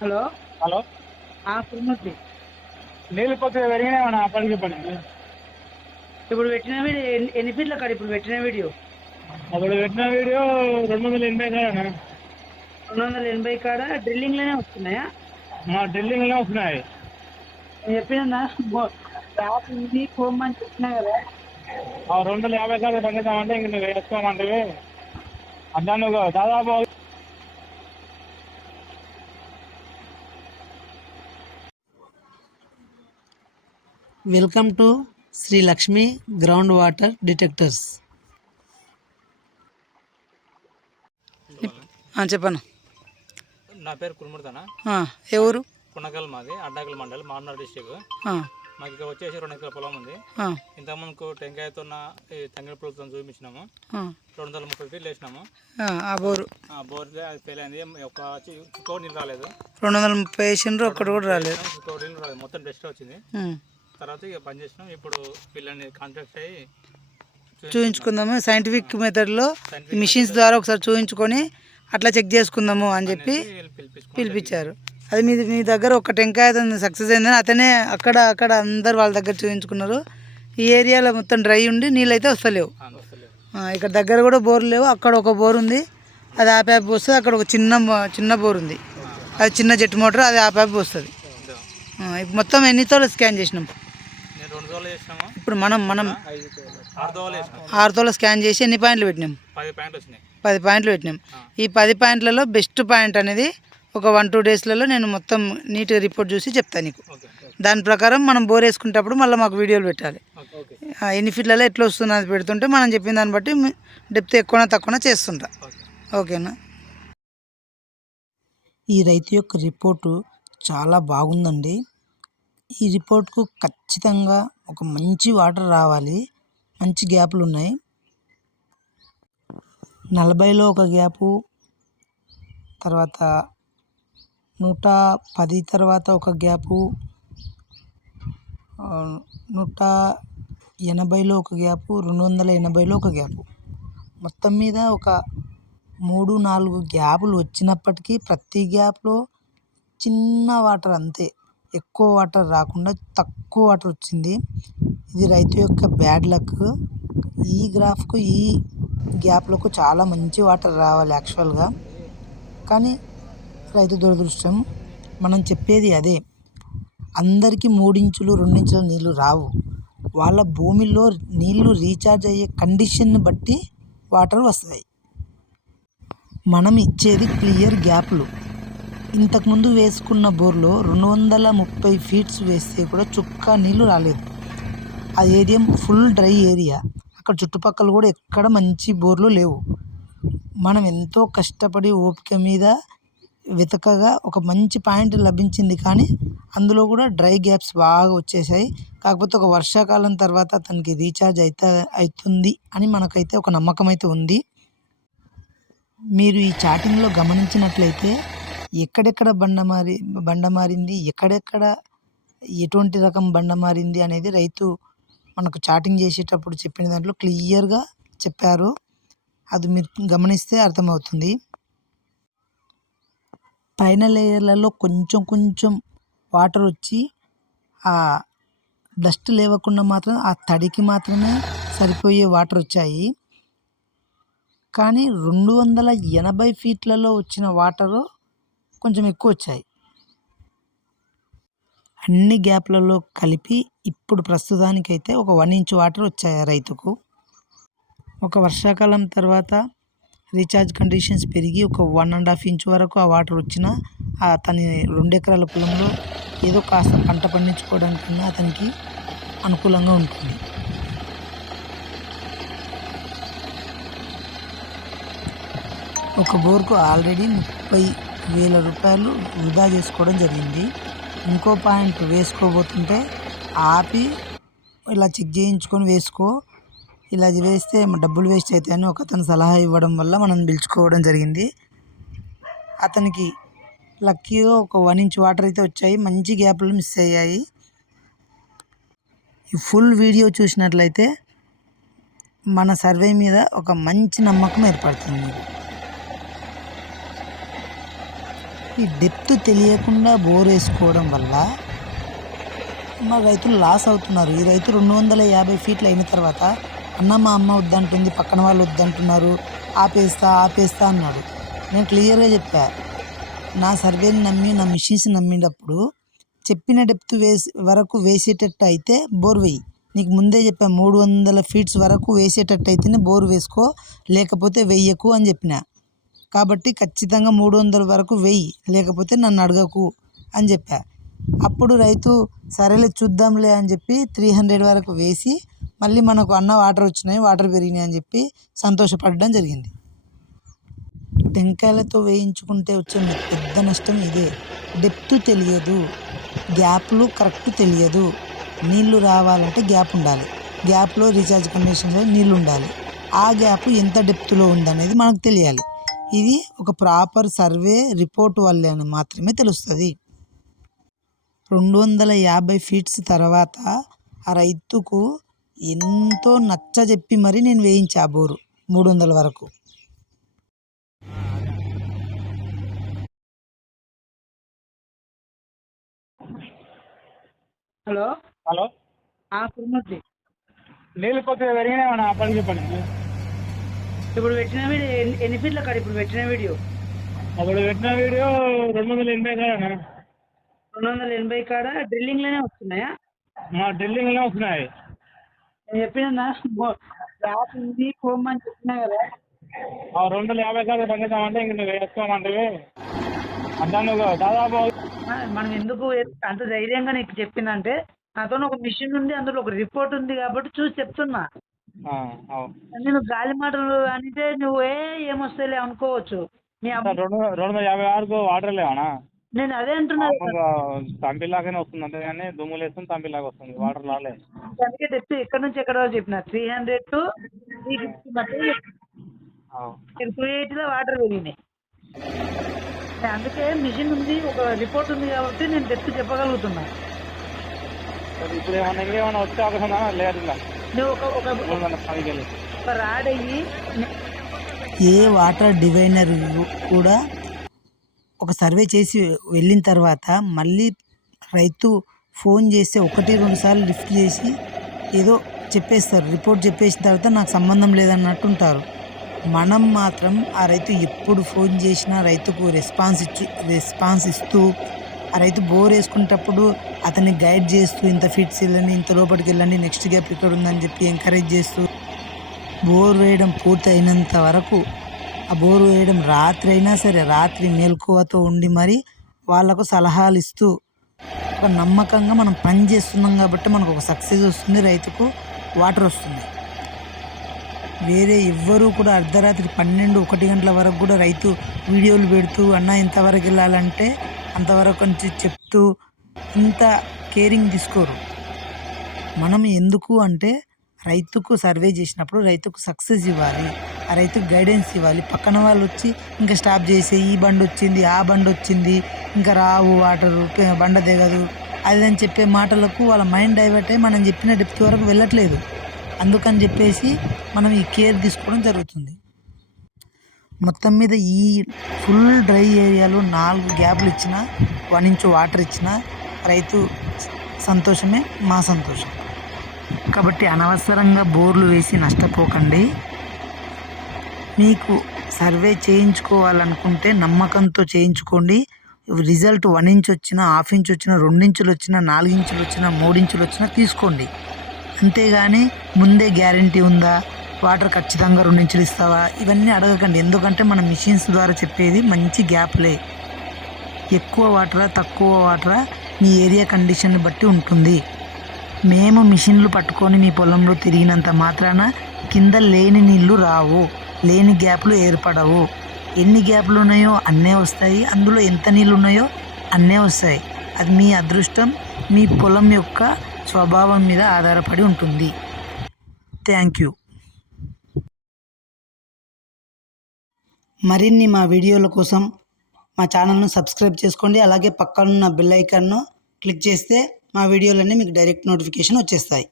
Hello? Hello? ఆ కుర్మూర్తి నీళ్ళు కొద్దిగా పెరిగినాయి అప్పటికి ఇప్పటికి ఇప్పుడు పెట్టిన వీడియో ఎన్ని- ఎన్ని ఫీట్ల కాడ ఇప్పుడు పెట్టిన వీడియో? అప్పుడు పెట్టిన వీడియో రెండు వందల ఎనభై కదా రెండు వందల ఎనభై కాడ డ్రిల్లింగ్లోనే వస్తున్నాయా? మా ఢిల్లీలోనే వస్తున్నాయి. నేను చెప్పినా ఉంది పోమని చెప్పినా కదా. ఆ రెండు వందల యాభై కాదు పండిద్దామంటే ఇంక నువ్వు వేసుకోమంటే. అన్నా నువ్వు దాదాపు welcome to Sri Lakshmi ground water detectors చెప్పను నా పేరు కుర్ముర్దన ఏ ఊరు? పునకల్ మాది అడ్డాకల్ మండల్ మామనాడు డిస్టిక్. మాకు ఇక్కడ వచ్చేసి రెండు ఎకరాల పొలం ఉంది. ఇంతకుముందుకు టెంకాయతో ఈ తంగిడి ప్రభుత్వం చూపించినాము. రెండు వందల ముప్పై ఫీట్లు వేసినాము. ఆ బోరు. ఆ బోర్లే అది ఫెయిల్ అయింది. ఒక నీళ్ళు రాలేదు. రెండు వందల ముప్పై వేసిండ్రు ఒక్కటి కూడా రాలేదు. నీళ్ళు రాలేదు. మొత్తం టెస్ట్ వచ్చింది. తర్వాత ఇక పని చేసినాం. ఇప్పుడు పిల్లల్ని కాంటాక్ట్ అయ్యి చూపించుకుందాము సైంటిఫిక్ మెథడ్లో మిషన్స్ ద్వారా ఒకసారి చూపించుకొని అట్లా చెక్ చేసుకుందాము అని చెప్పి పిలిపించారు. అది మీ మీ దగ్గర ఒక టెంకాయ సక్సెస్ అయిందని అతనే అక్కడ అక్కడ అందరు వాళ్ళ దగ్గర చూపించుకున్నారు ఈ ఏరియాలో మొత్తం డ్రై ఉండి నీళ్ళు అయితే వస్తలేవు. ఇక్కడ దగ్గర కూడా బోర్ లేవు. అక్కడ ఒక బోర్ ఉంది. అది ఆ పైపు వస్తుంది. అక్కడ ఒక చిన్న చిన్న బోర్ ఉంది. అది చిన్న జెట్ మోటార్ అది ఆ పైపు వస్తుంది. ఇప్పుడు మొత్తం ఎన్ని తోలు స్కాన్ చేసినాం నేను రెండు రోజులు చేసినాము ఇప్పుడు మనం మనం ఆరు తోలు స్కాన్ చేసి ఎన్ని పాయింట్లు పెట్టినాం? పది ప్యాంట్లు పెట్టినాం. ఈ పది పాయింట్లలో బెస్ట్ పాయింట్ అనేది ఒక వన్ టూ డేస్లలో నేను మొత్తం నీట్గా రిపోర్ట్ చూసి చెప్తాను నీకు. ఓకే దాని ప్రకారం మనం బోర్ వేసుకునేటప్పుడు మళ్ళీ మాకు వీడియోలు పెట్టాలి. Okay okay. ఆ, ఎన్ని ఫీట్లలో ఎట్లా వస్తుంది అది పెడుతుంటే మనం చెప్పిన దాన్ని బట్టి డెప్త్ ఎక్కువనా తక్కువనా చేస్తుంటా. ఓకే. ఓకేనా? ఈ రైతు యొక్క రిపోర్టు చాలా బాగుందండి. ఈ రిపోర్ట్కు ఖచ్చితంగా ఒక మంచి వాటర్ రావాలి. మంచి గ్యాప్లు ఉన్నాయి. నలభైలో ఒక గ్యాపు తర్వాత నూట పది తర్వాత ఒక గ్యాపు నూట ఎనభైలో ఒక గ్యాపు రెండు వందల ఎనభైలో ఒక గ్యాపు. మొత్తం మీద ఒక మూడు నాలుగు గ్యాపులు వచ్చినప్పటికీ ప్రతి గ్యాప్లో చిన్న వాటర్ అంతే. ఎక్కువ వాటర్ రాకుండా తక్కువ వాటర్ వచ్చింది. ఇది రైతు యొక్క బ్యాడ్ లక్. ఈ గ్రాఫ్కు ఈ గ్యాప్లకు చాలా మంచి వాటర్ రావాలి యాక్చువల్గా. కానీ రైతు దురదృష్టం మనం చెప్పేది అదే. అందరికీ మూడించులు రెండించులు నీళ్ళు రావు. వాళ్ళ భూమిలో నీళ్ళు రీఛార్జ్ అయ్యే కండిషన్ని బట్టి వాటర్ వస్తాయి. మనం ఇచ్చేది క్లియర్ గ్యాప్లు. ఇంతకుముందు వేసుకున్న బోర్లో రెండు వందల ముప్పై ఫీట్స్ వేస్తే కూడా చుక్క నీళ్ళు రాలేదు. ఆ ఏరియా ఫుల్ డ్రై ఏరియా. అక్కడ చుట్టుపక్కల కూడా ఎక్కడ మంచి బోర్లు లేవు. మనం ఎంతో కష్టపడి ఓపిక మీద వెతకగా ఒక మంచి పాయింట్ లభించింది కానీ అందులో కూడా డ్రై గ్యాప్స్ బాగా వచ్చేసాయి కాకపోతే ఒక వర్షాకాలం తర్వాత అతనికి రీఛార్జ్ అయితే అవుతుంది అని మనకైతే ఒక నమ్మకం అయితే ఉంది. మీరు ఈ చాటింగ్లో గమనించినట్లయితే ఎక్కడెక్కడ బండ మారి బండ మారింది ఎక్కడెక్కడ ఎటువంటి రకం బండ మారింది అనేది రైతు మనకు చాటింగ్ చేసేటప్పుడు చెప్పిన దాంట్లో క్లియర్గా చెప్పారు. అది మీరు గమనిస్తే అర్థమవుతుంది. పైన లేయర్లలో కొంచెం కొంచెం వాటర్ వచ్చి ఆ డస్ట్ లేవకుండా మాత్రం ఆ తడికి మాత్రమే సరిపోయే వాటర్ వచ్చాయి. కానీ రెండు వందల ఎనభై ఫీట్లలో వచ్చిన వాటరు కొంచెం ఎక్కువ వచ్చాయి అన్ని గ్యాప్లలో కలిపి ఇప్పుడు ప్రస్తుతానికైతే ఒక వన్ ఇంచ్ వాటర్ వచ్చాయి రైతుకు. ఒక వర్షాకాలం తర్వాత రీఛార్జ్ కండిషన్స్ పెరిగి ఒక వన్ అండ్ హాఫ్ ఇంచ్ వరకు ఆ వాటర్ వచ్చినా తన రెండు ఎకరాల పొలంలో ఏదో కాస్త పంట పండించుకోవడానికన్నా అతనికి అనుకూలంగా ఉంటుంది. ఒక బోర్కు ఆల్రెడీ ముప్పై వేల రూపాయలు వృధా చేసుకోవడం జరిగింది. ఇంకో పాయింట్ వేసుకోబోతుంటే ఆపి ఇలా చెక్ చేయించుకొని వేసుకో. ఇలా వేస్తే డబ్బులు వేస్ట్ అవుతాయని ఒక అతను సలహా ఇవ్వడం వల్ల మనం పిలుచుకోవడం జరిగింది. అతనికి లక్కీగా ఒక వన్ ఇంచ్ వాటర్ అయితే వచ్చాయి. మంచి గ్యాప్లు మిస్ అయ్యాయి. ఈ ఫుల్ వీడియో చూసినట్లయితే మన సర్వే మీద ఒక మంచి నమ్మకం ఏర్పడుతుంది మీకు ఈ డెప్త్ తెలియకుండా బోర్ వేసుకోవడం వల్ల మా రైతులు లాస్ అవుతున్నారు. ఈ రైతు రెండు వందల యాభై ఫీట్లు అయిన తర్వాత అన్న మా అమ్మ వద్దంటుంది పక్కన వాళ్ళు వద్దంటున్నారు ఆపేస్తా ఆపేస్తా అన్నాడు. నేను క్లియర్గా చెప్పా. నా సర్వేని నమ్మి నా మిషన్స్ నమ్మినప్పుడు చెప్పిన డెప్త్ వేసి వరకు వేసేటట్టు అయితే బోర్ వేయి. నీకు ముందే చెప్పా మూడు వందల ఫీట్స్ వరకు వేసేటట్టు అయితేనే బోర్ వేసుకో లేకపోతే వెయ్యకు అని చెప్పిన. కాబట్టి ఖచ్చితంగా మూడు వందల వరకు వెయ్యి లేకపోతే నన్ను అడగకు అని చెప్పా. అప్పుడు రైతు సరేలే చూద్దాంలే అని చెప్పి త్రీ హండ్రెడ్ వరకు వేసి మళ్ళీ మనకు అన్న వాటర్ వచ్చినాయి వాటర్ పెరిగినాయి అని చెప్పి సంతోషపడడం జరిగింది. టెంకాయలతో వేయించుకుంటే వచ్చే పెద్ద నష్టం ఇదే. డెప్త్ తెలియదు గ్యాప్లు కరెక్ట్ తెలియదు. నీళ్ళు రావాలంటే గ్యాప్ ఉండాలి. గ్యాప్లో రీఛార్జ్ కండిషన్లో నీళ్ళు ఉండాలి. ఆ గ్యాప్ ఎంత డెప్త్లో ఉందనేది మనకు తెలియాలి. ఇది ఒక ప్రాపర్ సర్వే రిపోర్ట్ వల్లే అని మాత్రమే తెలుస్తుంది. రెండు వందల యాభై ఫీట్స్ తర్వాత ఆ రైతుకు ఎంతో నచ్చ చెప్పి మరి నేను వేయించా ఆ బోరు మూడు వందల వరకు. హలో? హలో? కుర్మూర్తి నీళ్ళు కొద్దిగా పెరిగినాయన్నా అప్పటికి ఇప్పటికి ఇప్పుడు పెట్టిన వీడియో ఎన్ని- ఫీట్ల కాడ ఇప్పుడు పెట్టిన వీడియో? అప్పుడు పెట్టిన వీడియో రెండు వందల ఎనభై కాదన్నా రెండు వందల ఎనభై కాడ డ్రిల్లింగ్లోనే వస్తున్నాయా? మా ఢిల్లీలోనే వస్తున్నాయి. నేను చెప్పిన గ్యాప్ ఉంది పోమని చెప్పినా కదా. ఆ రెండు వందల యాభై కాదు పండిద్దామంటే ఇంక నువ్వు వేసుకోమంటే. నువ్వు దాదాపు మనం ఎందుకు అంత ధైర్యంగా నీకు చెప్పిందంటే నాతో ఒక మిషన్ ఉంది అందులో ఒక రిపోర్ట్ ఉంది కాబట్టి చూసి చెప్తున్నా. నేను గాలి మాటలు అంటే నువ్వే ఏమొస్తాయిలే అనుకోవచ్చు. మీ అమ్మ రెండు రెండు వందల యాభై వరకు వాటర్ లేవనా? నేను అదే అంటున్నా. తంపిలాగానే వస్తుంది అంతే కానీ దుమ్ములు వేస్తుంది తంపిలాగా వస్తుంది వాటర్ రాలే. అందుకే డెప్త్ ఎక్కడి నుంచి ఎక్కడ చెప్పిన three hundred to three fifty మధ్య. టూ ఎయిటీలో వాటర్ పెరిగినాయి. అందుకే మిషన్ ఉంది ఒక రిపోర్ట్ ఉంది కాబట్టి నేను డెప్త్ చెప్పగలుగుతున్నా. ఇప్పుడు ఏమన్నా ఇంకేమన్నా వచ్చే అవకాశం? లేదు ఇలా నువ్వు ఒక ఒక మూడు వందల పదికి వెళ్ళి. ఒక రాడ్ అయ్యి ఏ వాటర్ డివైనర్ కూడా ఒక సర్వే చేసి వెళ్ళిన తర్వాత మళ్ళీ రైతు ఫోన్ చేస్తే ఒకటి రెండు సార్లు లిఫ్ట్ చేసి ఏదో చెప్పేస్తారు. రిపోర్ట్ చెప్పేసిన తర్వాత నాకు సంబంధం లేదన్నట్టు ఉంటారు మనం మాత్రం ఆ రైతు ఎప్పుడు ఫోన్ చేసినా రైతుకు రెస్పాన్స్ ఇచ్చి రెస్పాన్స్ ఇస్తూ ఆ రైతు బోర్ వేసుకునేటప్పుడు అతన్ని గైడ్ చేస్తూ ఇంత ఫిట్స్ వెళ్ళండి ఇంత లోపలికి వెళ్ళండి నెక్స్ట్ గ్యాప్ ఇక్కడ ఉందని చెప్పి ఎంకరేజ్ చేస్తూ బోర్ వేయడం పూర్తి అయినంత వరకు ఆ బోరు వేయడం రాత్రి అయినా సరే రాత్రి మేల్కువతో ఉండి మరి వాళ్ళకు సలహాలు ఇస్తూ ఒక నమ్మకంగా మనం పని చేస్తున్నాం కాబట్టి మనకు ఒక సక్సెస్ వస్తుంది రైతుకు వాటర్ వస్తుంది. వేరే ఎవ్వరూ కూడా అర్ధరాత్రి పన్నెండు ఒకటి గంటల వరకు కూడా రైతు వీడియోలు పెడుతూ అన్న ఇంతవరకు వెళ్ళాలంటే అంతవరకు నుంచి చెప్తూ ఇంత కేరింగ్ తీసుకోరు. మనం ఎందుకు అంటే రైతుకు సర్వే చేసినప్పుడు రైతుకు సక్సెస్ ఇవ్వాలి ఆ రైతుకు గైడెన్స్ ఇవ్వాలి. పక్కన వాళ్ళు వచ్చి ఇంకా స్టాప్ చేసి ఈ బండి వచ్చింది ఆ బండి వచ్చింది ఇంకా రావు వాటరు బండ దిగదు. అది అని చెప్పే మాటలకు వాళ్ళ మైండ్ డైవర్ట్ అయ్యి మనం చెప్పిన డెప్త్ వరకు వెళ్ళట్లేదు. అందుకని చెప్పేసి మనం ఈ కేర్ తీసుకోవడం జరుగుతుంది. మొత్తం మీద ఈ ఫుల్ డ్రై ఏరియాలో నాలుగు గ్యాప్లు ఇచ్చిన వన్ ఇంచు వాటర్ ఇచ్చిన రైతు సంతోషమే మా సంతోషం. కాబట్టి అనవసరంగా బోర్లు వేసి నష్టపోకండి. మీకు సర్వే చేయించుకోవాలనుకుంటే నమ్మకంతో చేయించుకోండి. రిజల్ట్ వన్ ఇంచ్ వచ్చినా హాఫ్ ఇంచ్ వచ్చినా రెండు ఇంచులు వచ్చినా నాలుగు ఇంచులు వచ్చినా మూడు ఇంచులు వచ్చినా తీసుకోండి. అంతేగాని ముందే గ్యారంటీ ఉందా? వాటర్ ఖచ్చితంగా రెండు ఇంచులు ఇస్తావా? ఇవన్నీ అడగకండి. ఎందుకంటే మన మిషన్స్ ద్వారా చెప్పేది మంచి గ్యాప్లే. ఎక్కువ వాటరా తక్కువ వాటరా మీ ఏరియా కండిషన్ని బట్టి ఉంటుంది. మేము మిషన్లు పట్టుకొని మీ పొలంలో తిరిగినంత మాత్రాన కింద లేని నీళ్ళు రావు. లేని గ్యాప్లు ఏర్పడవు. ఎన్ని గ్యాప్లు ఉన్నాయో అన్నే వస్తాయి. అందులో ఎంత నీళ్ళు ఉన్నాయో అన్నే వస్తాయి. అది మీ అదృష్టం. మీ పొలం యొక్క స్వభావం మీద ఆధారపడి ఉంటుంది. Thank you. మరిన్ని మా వీడియోల కోసం మా ఛానల్ను సబ్స్క్రైబ్ చేసుకోండి. అలాగే పక్కనున్న బెల్ ఐకాన్ను క్లిక్ చేస్తే మా వీడియోలన్నీ మీకు డైరెక్ట్ నోటిఫికేషన్ వచ్చేస్తాయి.